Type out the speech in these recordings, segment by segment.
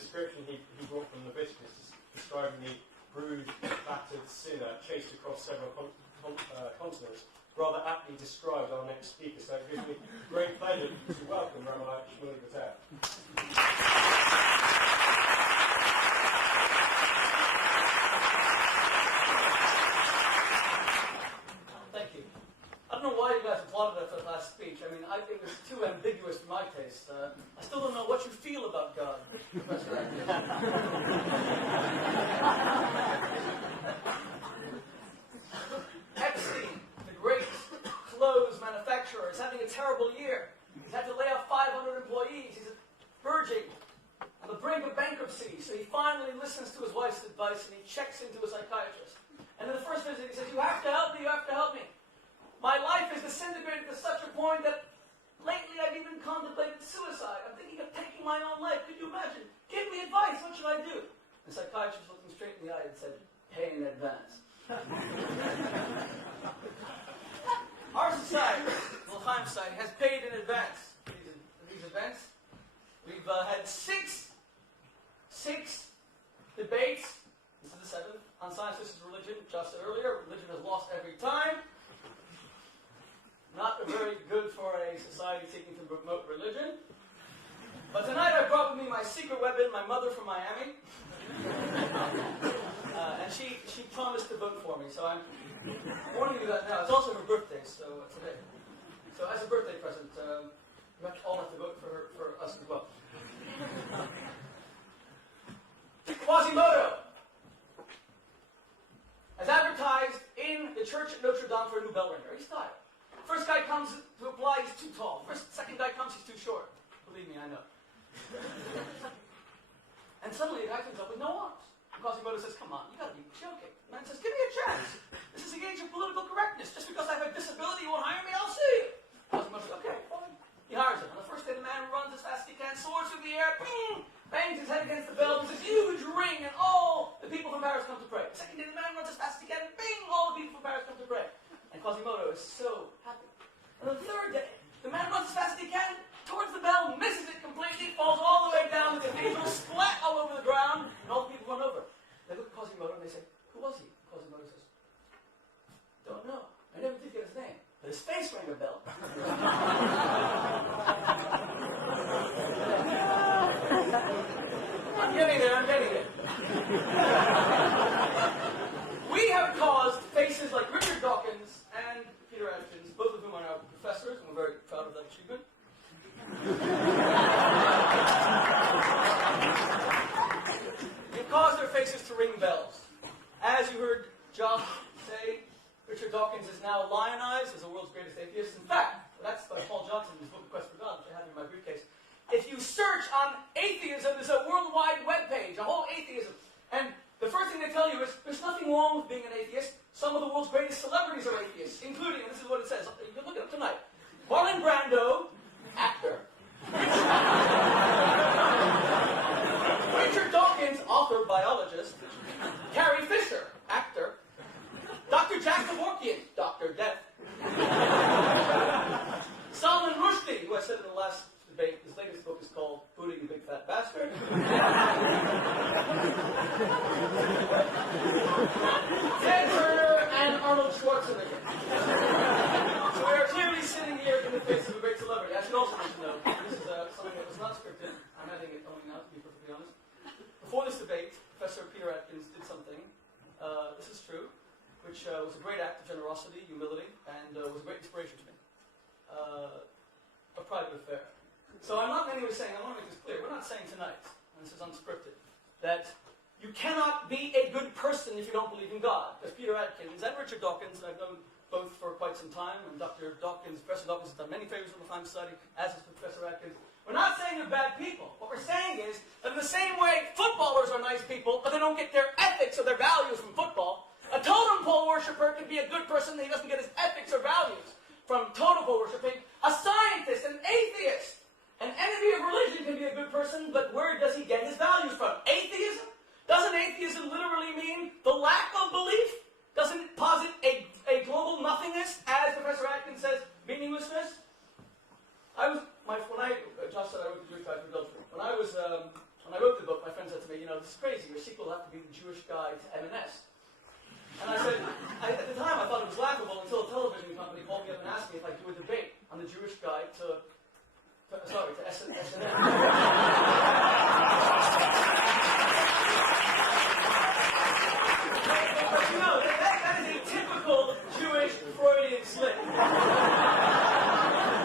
description he brought from Leviticus, describing the bruised, battered sinner chased across several continents, rather aptly described our next speaker. So it gives me great pleasure to welcome Rabbi Shmuley Boteach. Thank you. I don't know why you guys applauded after the last speech. I mean, I think it was too ambiguous for my taste. I still don't know what you feel about God, Professor Epstein, the great clothes manufacturer, is having a terrible year. He's had to lay off 500 employees. He's verging on the brink of bankruptcy. So he finally listens to his wife's advice and he checks into a psychiatrist. And in the first visit he says, "You have to help me, you have to help me. My life has disintegrated to such a point that lately I've even contemplated suicide. I'm thinking of taking my own life. Could you imagine? Give me advice. What should I do?" The psychiatrist looked him straight in the eye and said, "Pay in advance." Our society, the L'chaim Society, has paid in advance for these events. We've had six debates. This is the seventh on science versus religion. Just said earlier, religion has lost every time. Not very good for a society seeking to promote religion. But tonight I brought with me my secret weapon, my mother from Miami. And she promised to vote for me, so I'm warning you that now. It's also her birthday, so today. So as a birthday present, you all have to vote for us as well. Quasimodo, as advertised in the church at Notre Dame for a new bell ringer. He's tired. First guy comes to apply, he's too tall. Second guy comes, he's too short. Believe me, I know. And suddenly the guy comes up with no arms. Quasimodo says, "Come on, you gotta be joking." The man says, "Give me a chance. This is the age of political correctness. Just because I have a disability, you won't hire me, I'll see you." Quasimodo says, "Okay, fine." He hires him. On the first day, the man runs as fast as he can, soars through the air, bing, bangs his head against the bell, there's a huge ring, and all the people from Paris come to pray. The second day, the man runs as fast as he can, and bing, all the people from Paris come to pray. And Quasimodo is so happy. And the third day, the man runs as fast as he can, towards the bell, misses it completely, falls all the way down the cathedral, splat all over the ground, and all the people run over. They look at Quasimodo and they say, "Who was he?" Quasimodo says, "Don't know. I never did get his name. But his face rang a bell." I'm getting there. We have caused faces like Richard Dawkins and Peter Atkins, both of whom are now professors, and we're very proud of that achievement. We've caused their faces to ring bells. As you heard Josh say, Richard Dawkins is now lionized as the world's greatest atheist. In fact, that's by Paul Johnson in his book, Quest for God, which I have in my briefcase. If you search on atheism, there's a worldwide webpage, a whole atheism. And the first thing they tell you is, there's nothing wrong with being an atheist. Some of the world's greatest celebrities are atheists, including, and this is what it says, you can look it up tonight, Marlon Brando, actor. Richard Dawkins, author, biologist. Carrie Fisher, actor. Dr. Jack Kevorkian, Dr. Death. Salman Rushdie, who I said in the last debate, his latest book is called Booty, You Big Fat Bastard. Ted Turner and Arnold Schwarzenegger. So we are clearly sitting here in the face of a great celebrity. I should also mention, though, this is something that was not scripted. I'm having it coming out, to be perfectly honest. Before this debate, Professor Peter Atkins did something, this is true, which was a great act of generosity, humility, and was a great inspiration to me. A private affair. So I'm not in any way saying, I want to make this clear, we're not saying tonight, and this is unscripted, that you cannot be a good person if you don't believe in God. Because Peter Atkins and Richard Dawkins, and I've known both for quite some time, and Professor Dawkins has done many favors in the L'chaim Society, as has Professor Atkins. We're not saying they're bad people. What we're saying is that in the same way footballers are nice people, but they don't get their ethics or their values from football, a totem pole worshiper can be a good person and he doesn't get his ethics or values from totem pole worshiping. A scientist, an atheist, an enemy of religion can be a good person, but where does he get his values from? Atheism? Doesn't atheism literally mean the lack of belief? Doesn't it posit a global nothingness, as Professor Atkins says, meaninglessness? Josh said I wrote the Jewish Guide to Adultery. When I wrote the book, my friend Jewish guy to eminent. And I said, at the time I thought it was laughable until a television company called me up and asked me if I'd do a debate on the Jewish guide to SNL. But you know, that is a typical Jewish Freudian slip.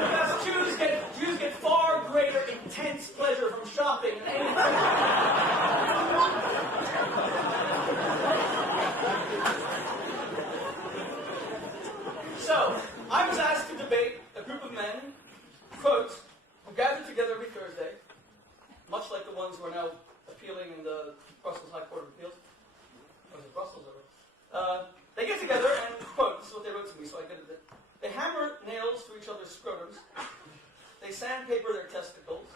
Because Jews get far greater intense pleasure from shopping than anything. So, I was asked to debate a group of men, quote, who gathered together every Thursday, much like the ones who are now appealing in the Brussels High Court of Appeals. Or was it Brussels? They get together and, quote, this is what they wrote to me, so I did it. They hammer nails to each other's scrotums. They sandpaper their testicles.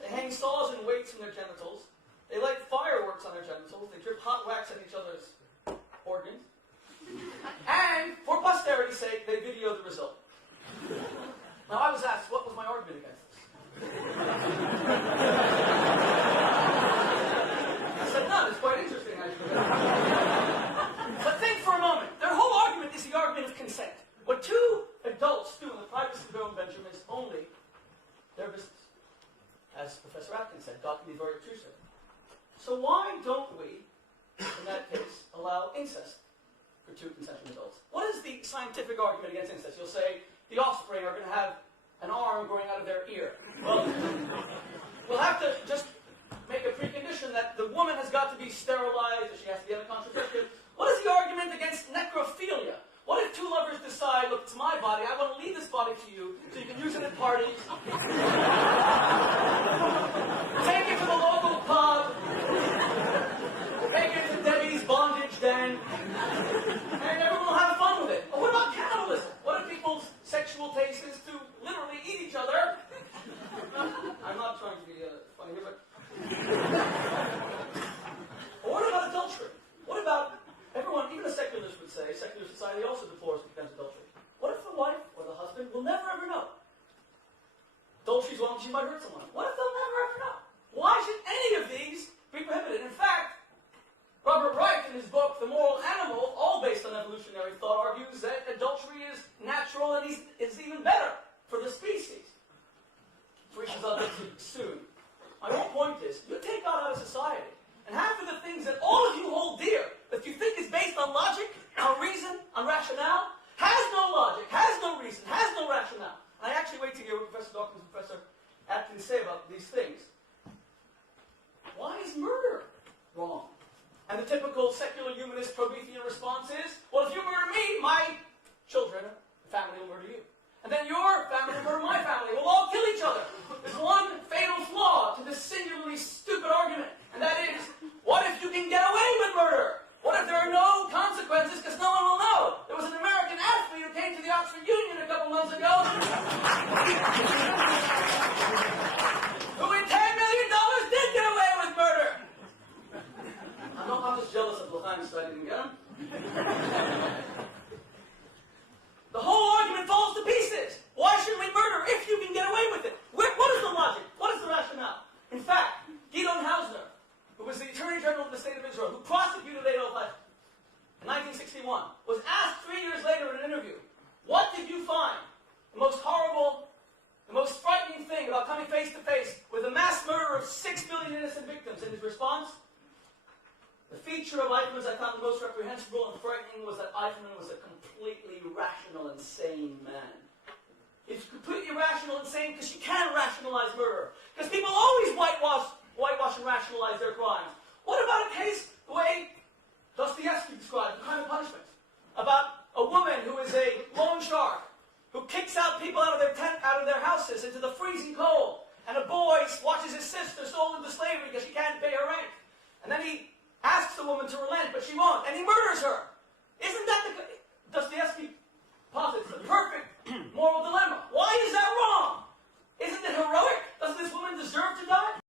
They hang saws and weights in their genitals. They light fireworks on their genitals. They drip hot wax at each other's organs. And, for posterity's sake, they video the result. Now, I was asked, what was my argument against this? I said, none. It's quite interesting, actually. But think for a moment. Their whole argument is the argument of consent. What two adults do in the privacy of their own bedroom is only their business. As Professor Atkins said, God can be very obtrusive. So why don't we, in that case, allow incest for two consenting adults? What is the scientific argument against incest? You'll say the offspring are going to have an arm growing out of their ear. Well, we'll have to just make a precondition that the woman has got to be sterilized, or she has to get a contraceptive. What is the argument against necrophilia? What if two lovers decide, look, it's my body, I want to leave this body to you, so you can use it at parties. Take it to the local pub. Take it to Debbie's bondage den. And everyone will have fun with it. Or what about cannibalism? What if people's sexual taste is to literally eat each other? I'm not trying to be funny here, but... Or what about adultery? What about... Everyone, even a secularist would say, secular society also deplores against adultery. What if the wife or the husband will never ever know? Adultery is one, she might hurt someone. What if they'll never ever know? Why should any of these be prohibited? In fact, Robert Wright, in his book, The Moral Animal, all based on evolutionary thought, argues that adultery is natural and is even better for the species. Which is I'll get to soon. My whole point is, you take God out of society, and half of the things that all of you hold dear, that you think is based on logic, on reason, on rationale, has no logic, has no reason, has no rationale. And I actually wait to hear what Professor Dawkins and Professor Atkins say about these things. Why is murder wrong? And the typical secular humanist Promethean response is, well, if you murder me, my children, family will murder you. And then your family will murder my family. We'll all kill each other. There's one fatal flaw to this singularly stupid argument, and that is, what if you can get away with murder? What if there are no consequences because no one will know? There was an American athlete who came to the Oxford Union a couple months ago who in $10 million did get away with murder. I'm just jealous of L'chaim so I didn't get him. The whole argument falls to pieces. Why should we murder if you can get away with it? What is the logic? What is the rationale? In fact, Gidon Hausner, who was the Attorney General of the State of Israel, who prosecuted Adolf Hitler in 1961, was asked 3 years later in an interview, what did you find the most horrible, the most frightening thing about coming face to face with a mass murder of 6 million innocent victims? And his response, the feature of Eichmann's I found the most reprehensible and frightening was that Eichmann was a completely rational and sane man. He's completely rational and sane because you can't rationalize murder. Because people always whitewash and rationalize their crimes. What about a case the way Dostoevsky described the Crime and Punishment? About a woman who is a loan shark who kicks out people out of their houses into the freezing cold, and a boy watches his sister sold into slavery because she can't pay her rent. And then he asks the woman to relent, but she won't, and he murders her. Isn't that Dostoevsky posits the perfect moral dilemma? Why is that wrong? Isn't it heroic? Doesn't this woman deserve to die?